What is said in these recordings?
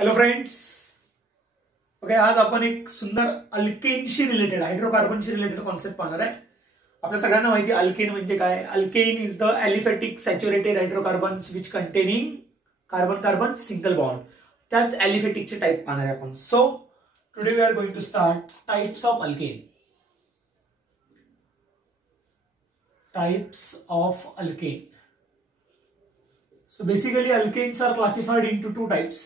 Hello friends. Okay, आज आपण एक सुंदर अल्केनशी रिलेटेड हायड्रोकार्बनशी रिलेटेड कॉन्सेप्ट पाहणार आहे. आपल्या सगळ्यांना माहिती आहे अल्केन म्हणजे काय. Alkane is the aliphatic saturated hydrocarbons which containing carbon carbon single bond. त्याच एलिफॅटिकचे टाइप पाहणार आहे आपण. So today we are going to start types of alkane. Types of alkane. So basically alkanes are classified into two types.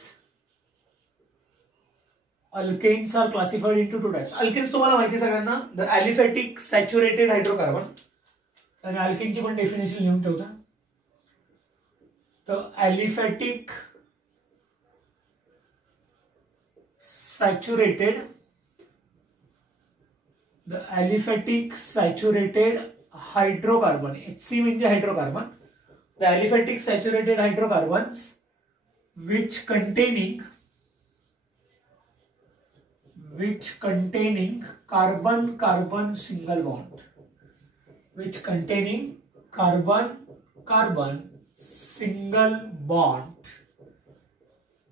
Alkanes are classified into two types. Alkanes तुम्हाला माहिती सगळ्यांना the aliphatic saturated hydrocarbon. आणि अल्केनची पण definition लिहून ठेवता. The aliphatic saturated hydrocarbon. HC म्हणजे hydrocarbon. The aliphatic saturated hydrocarbons which containing carbon carbon single bond, which containing carbon carbon single bond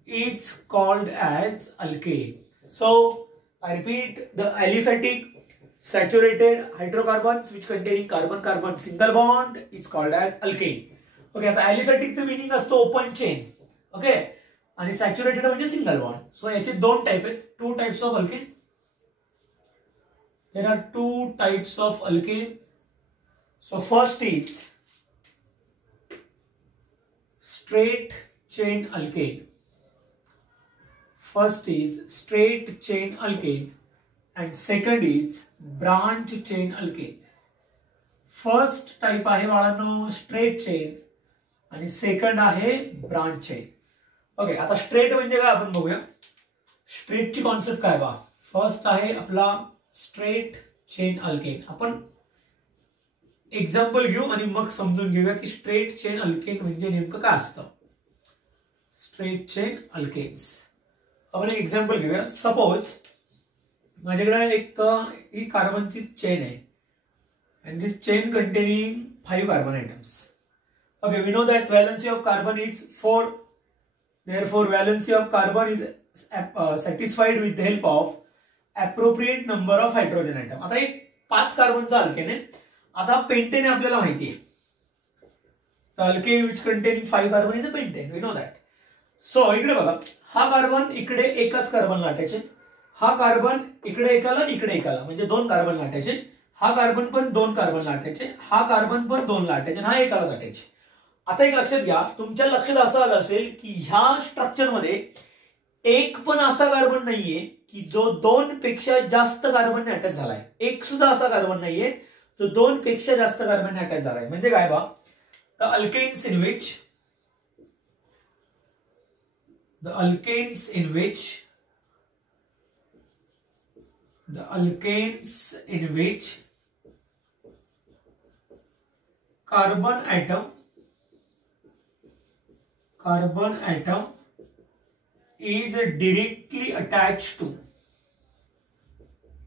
is called as alkane. So I repeat, the aliphatic saturated hydrocarbons which containing carbon carbon single bond is called as alkane. Okay, आता aliphatic चं meaning असतो open chain. Okay, आणि saturated म्हणजे single bond. So याचे दोन type आहेत. Two types of alkane. There are two types of alkane. So first is straight chain alkane. First is straight chain alkane and second is branch chain alkane. First type आहे बाळांनो straight chain आणि second आहे branch chain. Okay, आता straight म्हणजे काय आपण बघूया. स्ट्रेटची concept काय बा. फर्स्ट आहे आपला स्ट्रेट चेन अल्केन. आपण एक्झाम्पल घेऊ आणि मग समजून घेऊया की स्ट्रेट चेन अल्केन म्हणजे नेमकं काय असतं. स्ट्रेट चेन अल्केन्स आपण एक एक्झाम्पल घेऊया. सपोज माझ्याकडे एक ही कार्बनची चेन आहे and this chain containing 5 carbon atoms. Okay, we know that valency of carbon is 4. Therefore valency of carbon is satisfied with the help of appropriate number of hydrogen atom. आता एक 5 कार्बनचा alkane आहे. आता pentane आपल्याला माहिती आहे. The alkane which containing 5 carbon is a pentane. We know that. So इकडे बघा, हा कार्बन इकडे एकच कार्बन लाटायचे, हा कार्बन इकडे एकाला आणि इकडे एकाला म्हणजे दोन कार्बन लाटायचे, हा कार्बन पण दोन कार्बन लाटायचे, हा कार्बन पण दोन लाटायचे, हा एकाला लाटायचे. आता एक लक्षात घ्या, तुमच्या लक्षात असं आलं असेल की ह्या स्ट्रक्चर मध्ये एक पण असा कार्बन नाहीये की जो दोन पेक्षा जास्त कार्बनने अटॅच झालाय. एक सुद्धा असा कार्बन नाहीये जो दोन पेक्षा जास्त कार्बनने अटॅच झालाय. म्हणजे काय बा, the alkanes in which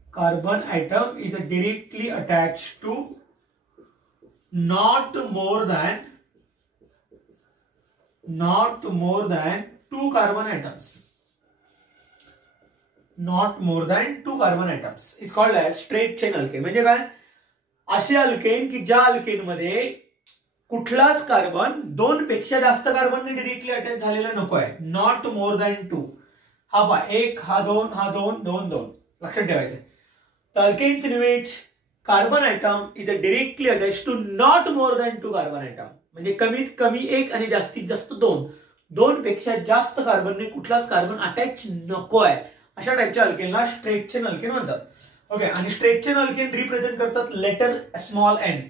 carbon atom is directly attached to not more than 2 carbon atoms. Not more than 2 carbon atoms. It's called as straight chain alkane. म्हणजे काय, असे अल्केन की ज्या अल्केन मध्ये कुठलाच कार्बन दोन पेक्षा जास्त कार्बनने डायरेक्टली अटॅच झालेला नको आहे. Not more than 2. हा बा, एक, हा दोन, हा दोन, दोन, दोन. लक्षात ठेवायचं. The alkanes in which carbon atom is directly attached to not more than 2 carbon atom. म्हणजे कमीत कमी एक आणि जास्तीत जास्त दोन पेक्षा जास्त कार्बनने कुठलाच कार्बन अटॅच नको आहे, अशा टाइपच्या अल्केनला स्ट्रेट चेन अल्केन म्हणतात. ओके, आणि स्ट्रेट चेन अल्केन रिप्रेझेंट करतात लेटर स्मॉल एन.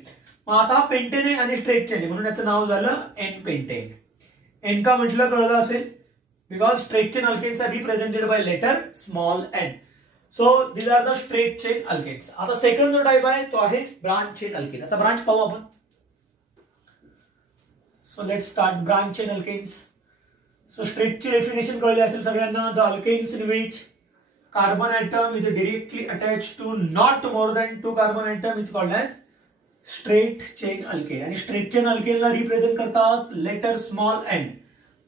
मग आता हा पेंटेन आहे आणि स्ट्रेट चेन आहे म्हणून याचं नाव झालं एन पेंटेन. एन का म्हटलं कळलं असेल, because straight chain alkanes are represented by letter small n. So these are the straight chain alkanes. आता सेकंड जो टाइप आहे तो आहे ब्रांच चेन अल्केन. आता ब्रांच पाहू आपण. So let's start branch chain alkanes. So स्ट्रेटची डेफिनेशन कळली असेल सगळ्यांना. The alkanes in which carbon atom is directly attached to not more than 2 carbon atom is called as straight chain alkane. आणि straight chain alkane ला represent करतात letter small N.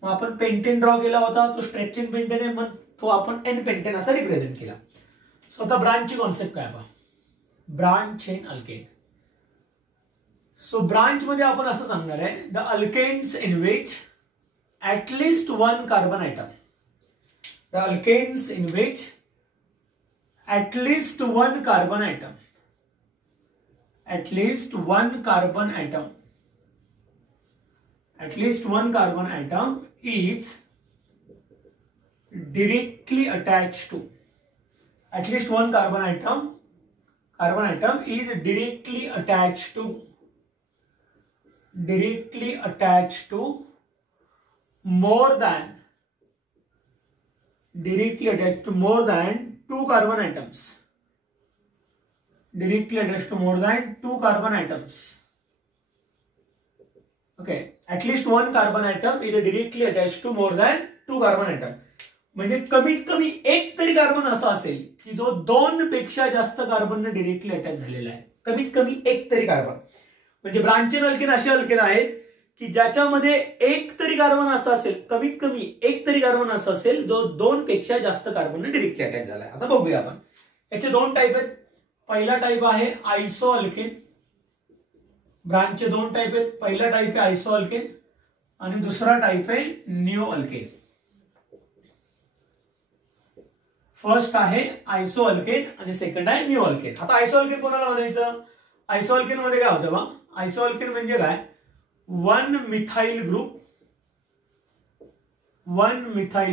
मग आपण pentane draw केला होता, तो स्ट्रेट चेन पेंटेन आहे, मग तो आपण एन पेंटेन असा रिप्रेझेंट केला. सो आता ब्रांचची कॉन्सेप्ट काय पहा, branch chain alkane. So branch मध्ये आपण असं सांगणार आहे, the alkanes in which at least one carbon atom, the alkanes in which at least one carbon atom, at least one carbon atom, at least one carbon atom is directly attached to, at least one carbon atom is directly attached to more than two carbon atoms, directly attached to more than two carbon atoms. Okay, at least one carbon atom is directly attached to more than two carbon atom. म्हणजे कमीत कमी एक तरी carbon असा असेल की जो दोन पेक्षा जास्त कार्बनने डायरेक्टली अटॅच झालेला आहे. कमीत कमी एक तरी कार्बन. म्हणजे ब्रांच चेन अल्केन असे अल्केन आहेत की ज्याच्यामध्ये एक तरी कार्बन असं असेल, कमीत कमी एक तरी कार्बन असं असेल जो दोन पेक्षा जास्त कार्बनने डायरेक्टली अटॅच झालाय. आता बघूया आपण. याचे दोन टाईप आहेत. पहिला टाईप आहे आयसो अल्केन. ब्रांचचे दोन टाईप आहेत. पहिला टाईप आहे आयसो अल्केन आणि दुसरा टाईप आहे निओ अल्केन. फर्स्ट आहे आयसो अल्केन आणि सेकंड आहे निओ अल्केन. आता आयसो अल्केन कोणाला म्हणायचं? आयसो अल्केन मध्ये काय होतं बा? आयसो अल्केन म्हणजे काय? One methyl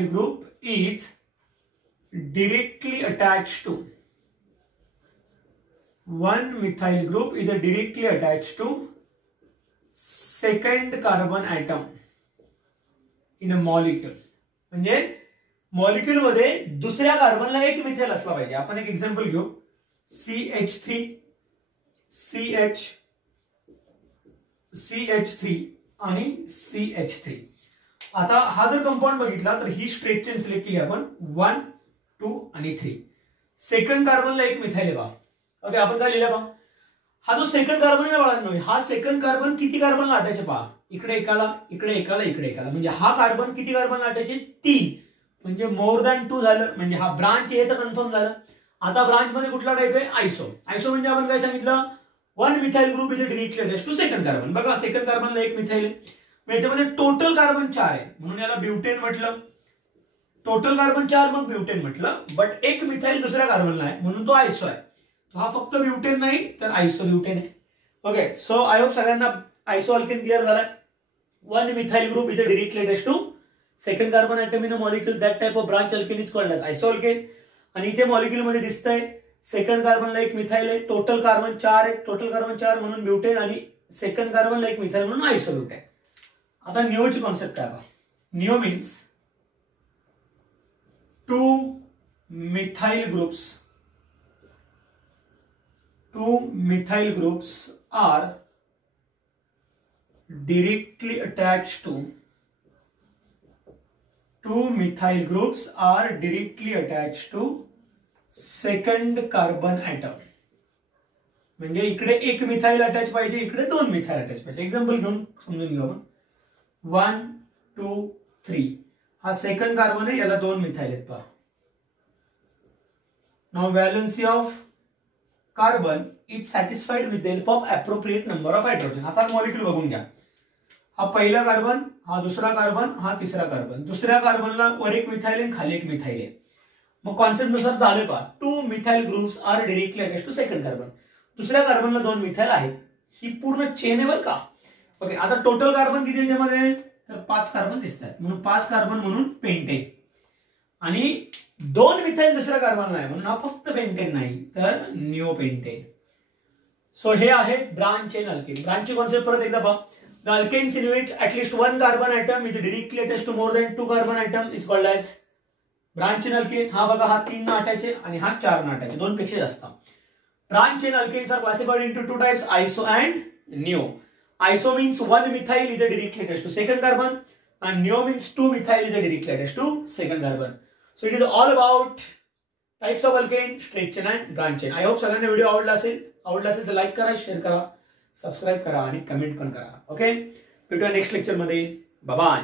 group is directly attached to, one methyl group is directly attached to second carbon atom in a molecule. म्हणजे मॉलिक्यूल मध्ये दुसऱ्या कार्बनला एक मिथाइल असला पाहिजे. आपण एक एक्झाम्पल घेऊ. CH3 आणि CH3. आता हा जर कंपाऊंड बघितला तर ही स्ट्रेट चेन सिलेक्ट केली आपण 1, 2 आणि 3. सेकंड कार्बनला एक मिथाइल आहे बा. ओके, आपण काय लिहिलं पहा? हा जो सेकंड कार्बन आहे बाळांनो, हा सेकंड कार्बन किती कार्बनला अटॅच आहे पहा. इकडे एकाला, इकडे एकाला, इकडे एकाला. म्हणजे हा कार्बन किती कार्बनला अटॅच आहे? 3. म्हणजे मोर दॅन 2 झालं. म्हणजे हा ब्रांच आहे तर कन्फर्म झालं. आता ब्रांच मध्ये कुठला टाईप आहे? आयसो. आयसो म्हणजे आपण काय सांगितलं? One methyl group is directly attach to second carbon. बघा, सेकंड कार्बनला एक मिथाइल आहे. याच्यामध्ये टोटल कार्बन 4 आहे म्हणून याला ब्युटेन म्हटलं. टोटल कार्बन 4 मग ब्युटेन म्हटलं. बट एक मिथाइल दुसऱ्या कार्बनला आहे म्हणून तो आयसो आहे. हा फक्त ब्युटेन नाही तर आयसो ब्युटेन आहे. ओके, सो आय होप सगळ्यांना आयसो अल्केन क्लिअर झालाय. One methyl group is directly attach to second carbon atom in a molecule. That type of branch alkane is called as iso alkane. आणि इथे molecule मध्ये दिसतंय second कार्बनला एक methyl आहे. Total carbon 4 आहे. Total carbon 4 म्हणून ब्युटेन आणि सेकंड कार्बनला एक मिथाइल म्हणून आयसो ब्युटेन. आता निओची कॉन्सेप्ट काय बघा. Neo means two methyl groups are directly attached to second carbon atom. म्हणजे इकडे एक मिथाइल अटॅच पाहिजे, इकडे दोन मिथाइल अटॅच पाहिजे. एक्झाम्पल घेऊन समजून घेऊ आपण. 1, 2, 3 हा सेकंड कार्बन आहे, याला दोन मिथाइल आहेत पहा. Now valency of carbon is satisfied with the help of appropriate number of hydrogen. आता मॉलिक्यूल बघून घ्या. हा पहिला कार्बन, हा दुसरा कार्बन, हा तिसरा कार्बन. दुसऱ्या कार्बनला वर एक मिथाइल आहे, खाली एक मिथाइल आहे. मग कॉन्सेप्ट नुसार झालं पहा. 2 methyl groups are directly attached to second carbon. दुसऱ्या कार्बनला दोन मिथाइल आहेत. ही पूर्ण चेन आहे बरं का. ओके, आता टोटल कार्बन किती याच्यामध्ये? तर 5 कार्बन दिसतात म्हणून 5 कार्बन म्हणून पेंटेन. आणि दोन मिथाइल दुसऱ्या कार्बनला आहे म्हणून हा फक्त पेंटेन नाही तर निओ पेंटेन. सो हे आहे ब्रांच चेन अल्केन. ब्रांचची कॉन्सेप्ट परत एकदा पहा. The alkanes in which at least one carbon atom is directly attached to more than 2 carbon atom is called as branch chain alkane. हा बघा, हा 3 ना अटॅच आहे आणि हा 4 ना अटॅच आहे, दोन पेक्षा जास्त. Branch chain alkanes are classified into 2 types, iso and neo. Iso means one methyl is directly attached to second carbon and neo means 2 methyl is directly attached to second carbon. So it is all about types of alkane, straight chain and branch chain. I hope सगळ्यांना video आवडला असेल तर like करा, share करा, subscribe करा आणि comment पण करा. ओके, भेटूया नेक्स्ट लेक्चर मध्ये. Bye bye.